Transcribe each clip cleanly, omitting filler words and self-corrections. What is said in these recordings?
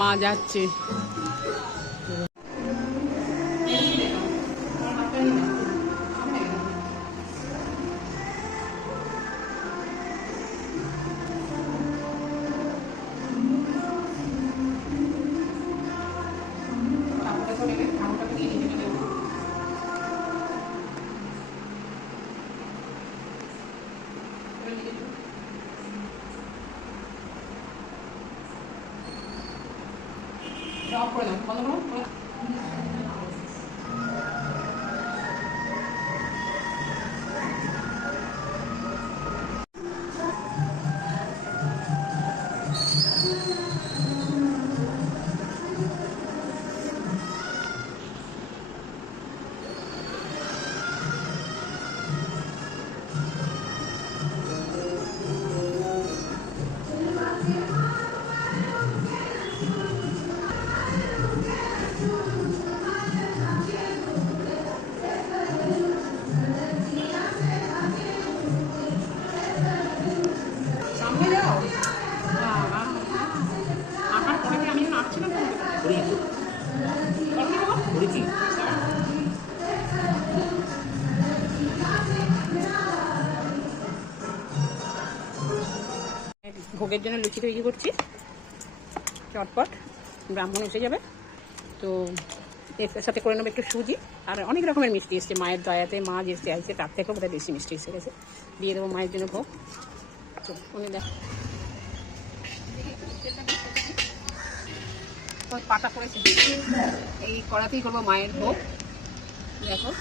মা যাচ্ছে। অফ করে দাও, বন্ধ করো। ভোগের জন্য লুচি তৈরি করছি চটপট, ব্রাহ্মণ এসে যাবে তো এর সাথে করে নেবো একটু সুজি আর অনেক রকমের মিষ্টি এসছে মায়ের দয়াতে। মা যে চাইছে তার থেকেও বোধহয় বেশি মিষ্টি এসে গেছে, দিয়ে দেবো মায়ের জন্য ভোগ। তো উনি দেখ পাতা করেছে, এই কড়াতেই করবো মায়ের ভোগ। দেখো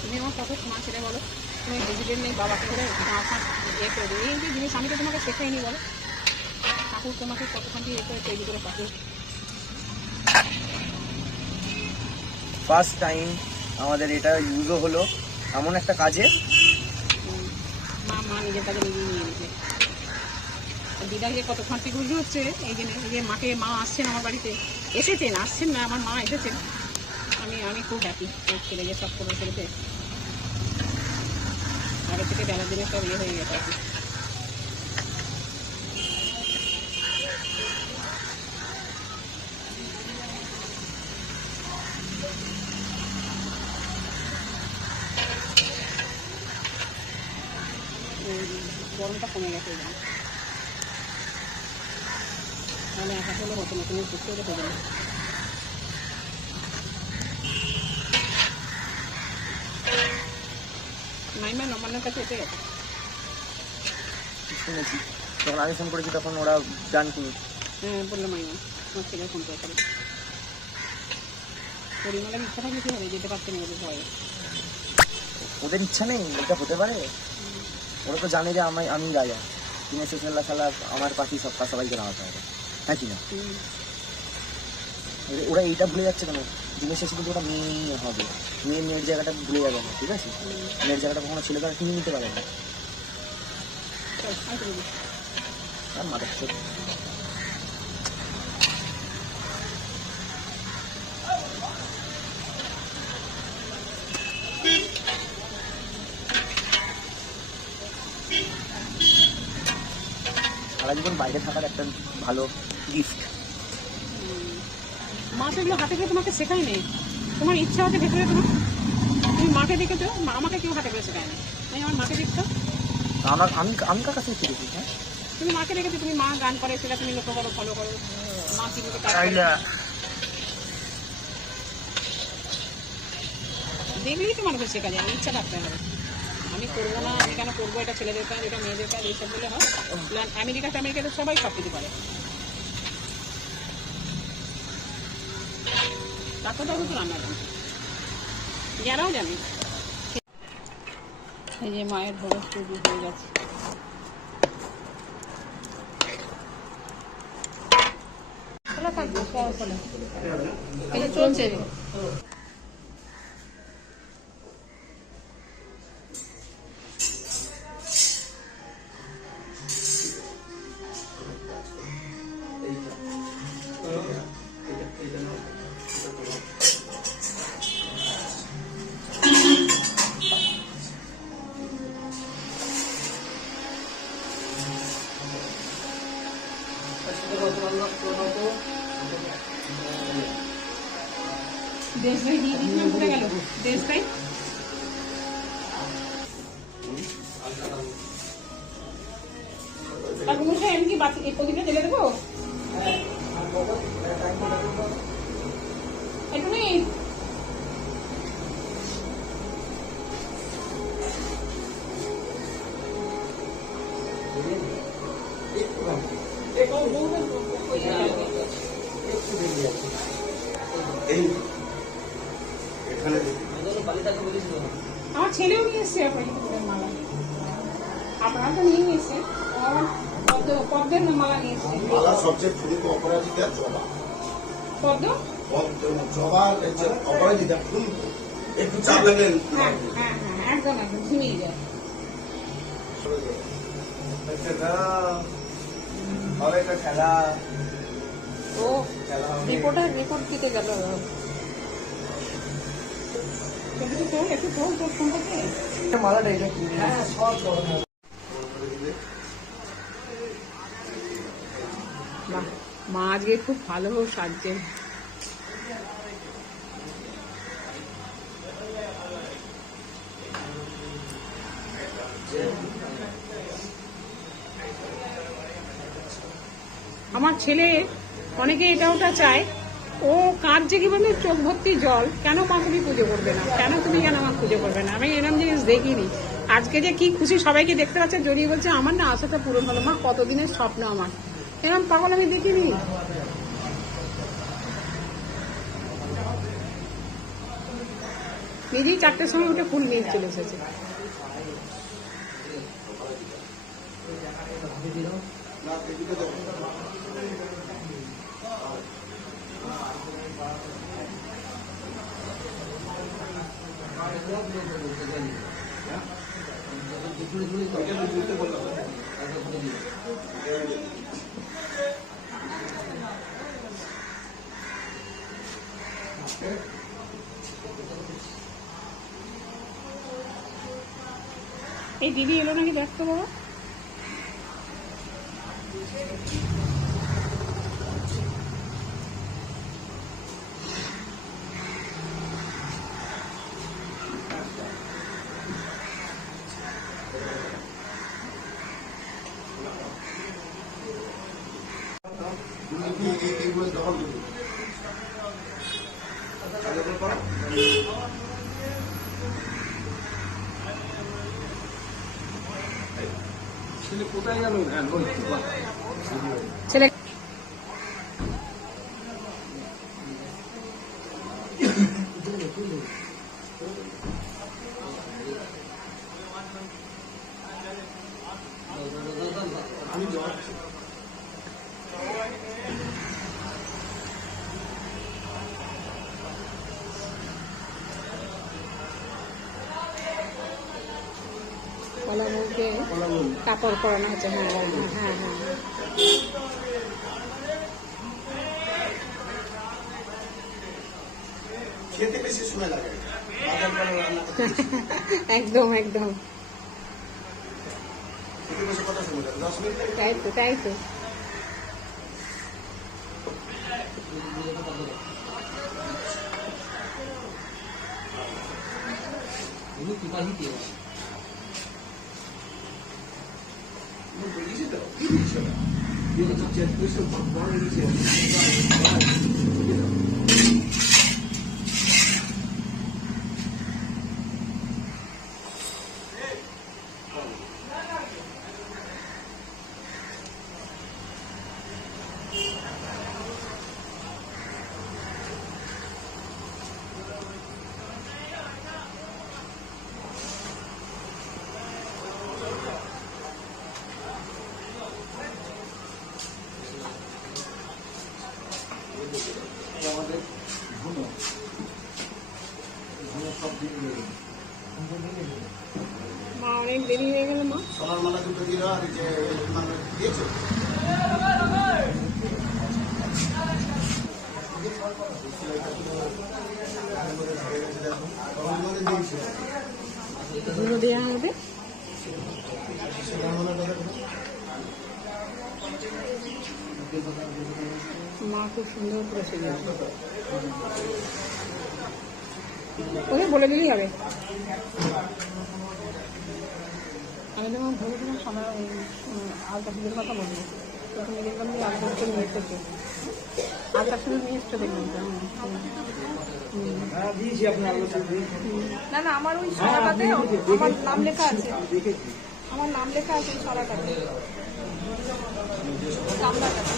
তুমি আমার কত সময় সেটা বলো, তুমি ডিজিটাল নেই বাবাকে করে ইয়ে করে দেবে। এই যে জিনিস আমি তো তোমাকে শেখাইনি বলো, ঠাকুর তোমাকে কতখানি ইয়ে করে তৈরি করে পাঠিয়ে। ফার্স্ট টাইম আমাদের এটা ইউজও হলো এমন একটা কাজে। মা নিজের কাজে নিজেই নিয়ে নিতে। দিদাকে কত খান্তি খুশি হচ্ছে এই যে মাকে, মা আসছেন আমার বাড়িতে, এসেছেন আসছেন না, আমার মা এসেছেন। আমি খুব হ্যাপি ছেলে যে সব করে ফেলতে, আগে থেকে বেলার দিনে সব ইয়ে হয়ে গেছে আর কি। গরমটা কমে গেছে তাহলে একা হলে হতো না, তুমি বুঝতে হলে হবে না। মাইমা নবান্নের কাছে এসে গেছে শুনেছি, যখন আমি ফোন করেছি তখন ওরা গান করল। হ্যাঁ বললো মাইমা আমার ছেলে ফোন করে করে পরিমাণের ইচ্ছা থাকলে কি হবে, যেতে পারছে না ওদের ভয়ে। ওদের ইচ্ছা নেই, এটা হতে পারে। ওরা তো জানে যে আমি রাজা, দিনের শেষে খেলা আমার পাখি সবাইকে নামাতে হবে, হ্যাঁ কি না? ওরা এইটা ভুলে যাচ্ছে কেন, দিনের শেষে কিন্তু ওরা মেয়ে হবে, মেয়ের জায়গাটা ভুলে যাবে না, ঠিক আছে? মেয়ের জায়গাটা কখনো ছেলে তারা কিনে নিতে পারে না। আর মাথা সারা জীবন বাইরে থাকার একটা ভালো গিফট। মা তো এগুলো হাতে করে তোমাকে শেখাই নেই, তোমার ইচ্ছা আছে ভেতরে, তুমি মাকে দেখেছো, আমাকে কেউ হাতে করে শেখায় না। আমি আমার মাকে দেখছো, আমি কার কাছে শিখেছি? হ্যাঁ তুমি মাকে দেখেছো, তুমি মা গান করে সেটা তুমি লক্ষ্য করো, ফলো করো, মা কিভাবে কাজ করে দেখলেই তো মানুষের শেখা যায়। ইচ্ছা থাকতে হবে, আমি করবো না, আমি কেন করবো, এটা ছেলেদের কাজ, এটা মেয়েদের কাজ, এইসব বলে হয়। আমেরিকাতে সবাই সব কিছু করে, তারপর তো রান্না জানি, যারাও জানি। এই যে মায়ের ভোগ তৈরি হয়ে গেছে। এই যে চলছে দেশ ভাই দিয়ে দিয়েছিলাম, ভুলে গেল দেশ ভাই। আমি কি এই প্রদীপটা জ্বেলে দেবো একটু নেই। আমার ছেলেও নিয়ে এসছে মালা, আপনারা তো নিয়ে এসছে, পদ্মের মালা নিয়ে এসছে। মালা সবচেয়ে ফুল অপরাজিতা জবা, পদ্ম জবা অপরাজিতা ফুল একটু চাপ লাগে। হ্যাঁ হ্যাঁ হ্যাঁ, একদম একদম ঝিমিয়ে যায়। হবে একটা খেলা, ও রিপোর্ট দিতে গেল। একটু তোর সম্পর্কে মালাটা এটা কি? হ্যাঁ সব মা আজকে খুব ভালো সাজছে। আমার ছেলে অনেকে এটা ওটা চায়, ও কাঁদছে কি বলে, চোখ ভর্তি জল, কেন মা তুমি পুজো করবে না, কেন তুমি কেন আমার পুজো করবে না। আমি এরকম জিনিস দেখিনি। আজকে যে কি খুশি, সবাইকে দেখতে পাচ্ছে, জড়িয়ে বলছে আমার না আশাটা পূরণ হলো মা, কতদিনের স্বপ্ন আমার, এরকম পাগল আমি দেখিনি। নিজেই 4টের সময় উঠে ফুল নিয়ে চলে এসেছে। এই দিদি এলো নাকি দেখতো বাবা। এইগুলো দখল করবে। ছেলে কোথায় গেল? ছেলে কলা বউকে কাপড় পরানো হচ্ছে। হ্যাঁ হ্যাঁ হ্যাঁ হ্যাঁ, খেতে বেশি সময় লাগে, একদম একদম, খেতে বেশি কত সময় লাগে? 10 মিনিট লাগে। তাই তো তাই তো। মা অনেক দেরি হয়ে গেল মা। সোনার মালা দুটো দিল আর যে মালা দিয়েছে ধুলো দেওয়া হবে। সোনার মালাটা দেখো। মা খুব সুন্দর করে সেজেছে। ওকে বলে দিলেই হবে। আমি যখন ভেবেছিলাম সামনে আলতা পুজোর কথা বলবো, তখন দেখলাম যে আলতা পুজো নিয়ে এসেছে। আলতা পুজো নিয়ে এসছে দেখলাম তো। না না, আমার ওই সরাটাতে আমার নাম লেখা আছে, আমার নাম লেখা আছে ওই সরাটাতে, গামলাটাতে।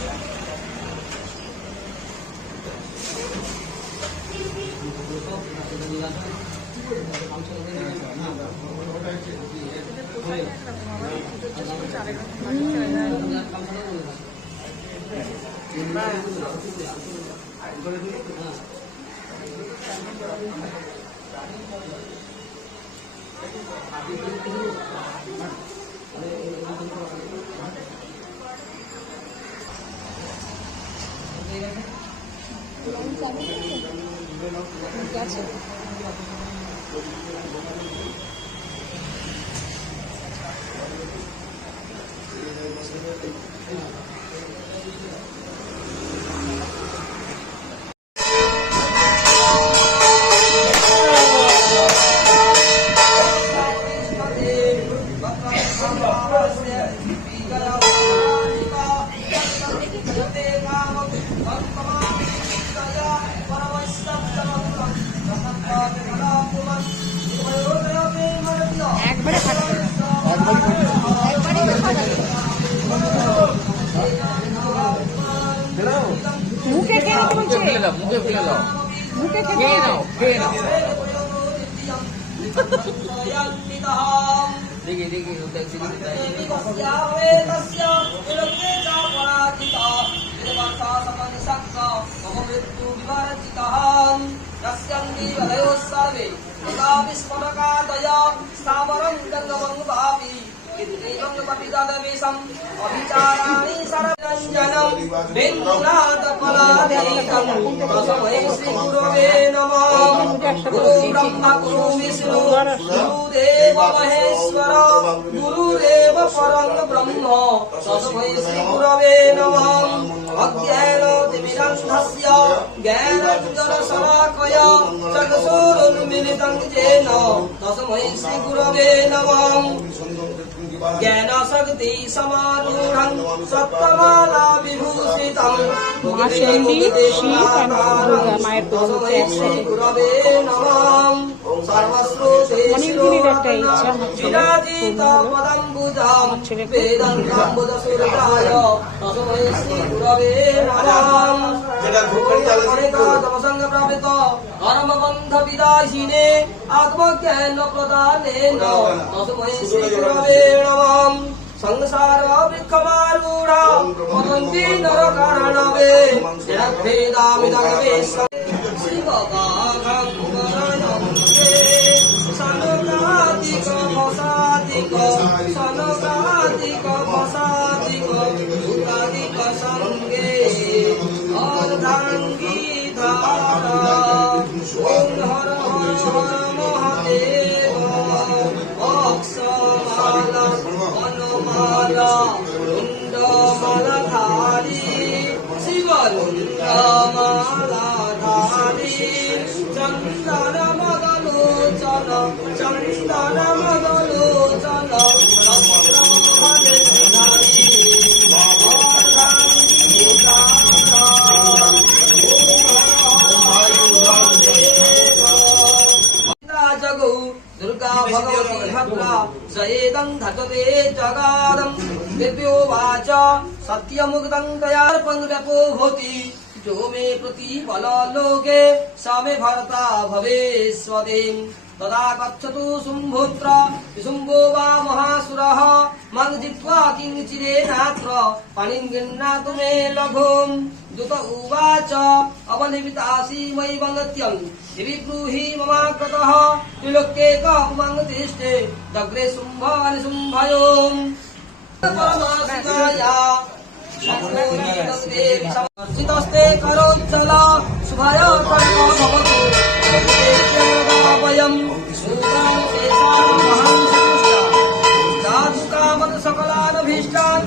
একবারে থাকবে। মুখে খেয়ে বলছে, মুখে খেয়ে নাও। गुरुदेव परं ब्रह्म तस्मै श्री गुरवे नमः। अज्ञानतिमिरन्धस्य ज्ञानाञ्जनशलाकया चक्षुरुन्मीलितं येन तस्मै श्री गुरवे नमः। ज्ञानशक्ति समारूढं सप्तमाला विभूषितं মা চণ্ডী, শিব আর দুর্গা মায়ের পুজো হচ্ছে श्री একসাথে। गुरवे नमः। सर्वश्रुते অনেক দিনের একটা ইচ্ছা আমার ছিল विराजित पदम्बुजां वेदान्ताम्बुजसुरकाय तस्मै श्री गुरवे नमः। तमसङ्गप्रापित कर्मबन्धविदाहिने आत्मज्ञानप्रदानेन तस्मै श्री गुरवे नमः। संसार वृक्षमारूढा पतन्ति नरकारणवे जगद्भेदामिदग्रे शिवभागं वरणमुखे सनकादिक वसादिक सनकादिक वसादिक भूतादिक सङ्गे अर्धाङ्गी धारा ॐ हर हर हर महादेव अक्षमाला वनमाला कुण्डमालाधारी शिवकुण्डमालाधारी चन्दनमदलोचन चन्दनमदलोचन चन्द्रमणिधारी अर्धाङ्गी धारा जगौ दुर्गा भगवती भद्रा जयेदं धजते जगादं दिव्योवाच सत्यमुक्तं तयार्पं व्यापो भवति जो मे प्रतिफल लोके स मे भर्ता भवेष्वतीं तदा गच्छतु शुम्भोऽत्र शुम्भो वा महासुरः मं जित्वा किञ्चिदेनात्र पाणिं गृह्णातु मे लघुं दूत उवाच अवनिमितासि मयि वङ्गत्यं दिवि ब्रूहि ममाकृतः त्रिलोक्ये कामं तिष्ठे दग्रे शुम्भानि शुम्भयों परमाशिवाय समर्चितस्ते करोज्ज्वल शुभाय कर्म भवतु वयं सकलानभीष्टान्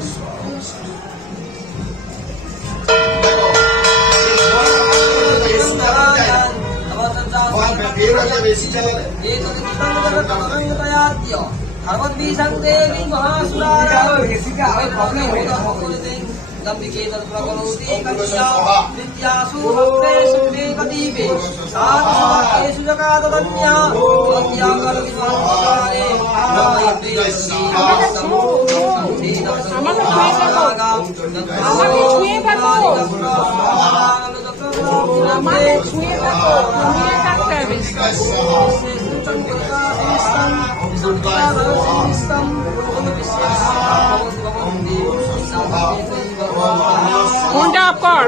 ফোনটা অফ কর।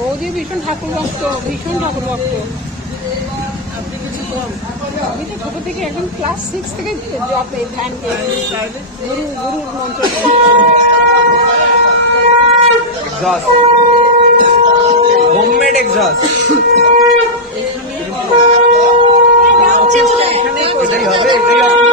বৌদি ভীষণ ঠাকুর ভক্ত, ভীষণ ঠাকুর ভক্ত। আমি তো ছোট থেকে একদম ক্লাস 6 থেকে জব ধ্যান গুরু গুরুর মন্ত্র। হোমমেড এক্সস্ট এটাই হবে, এটাই হবে।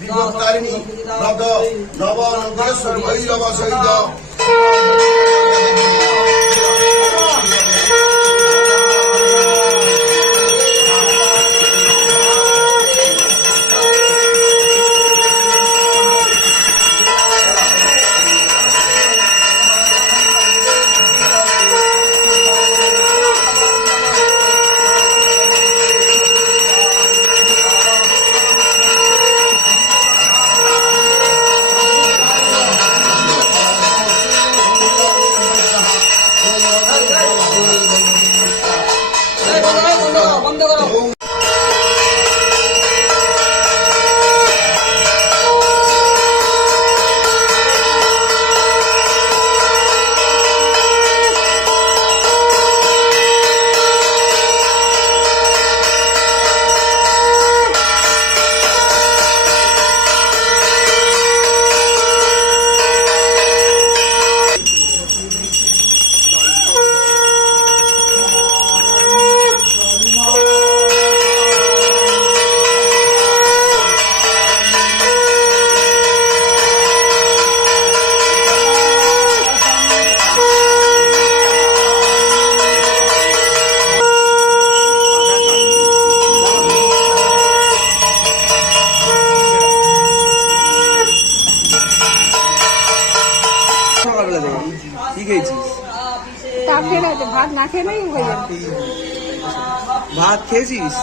বিপত্তারিণী ব্রত নব নগরেশ্বর ভৈরব সহিত বন্ধ করো। কি খেয়েছিস? তা খেলে হয়তো, ভাত না খেলেই হয়ে যাবে। ভাত খেয়েছিস?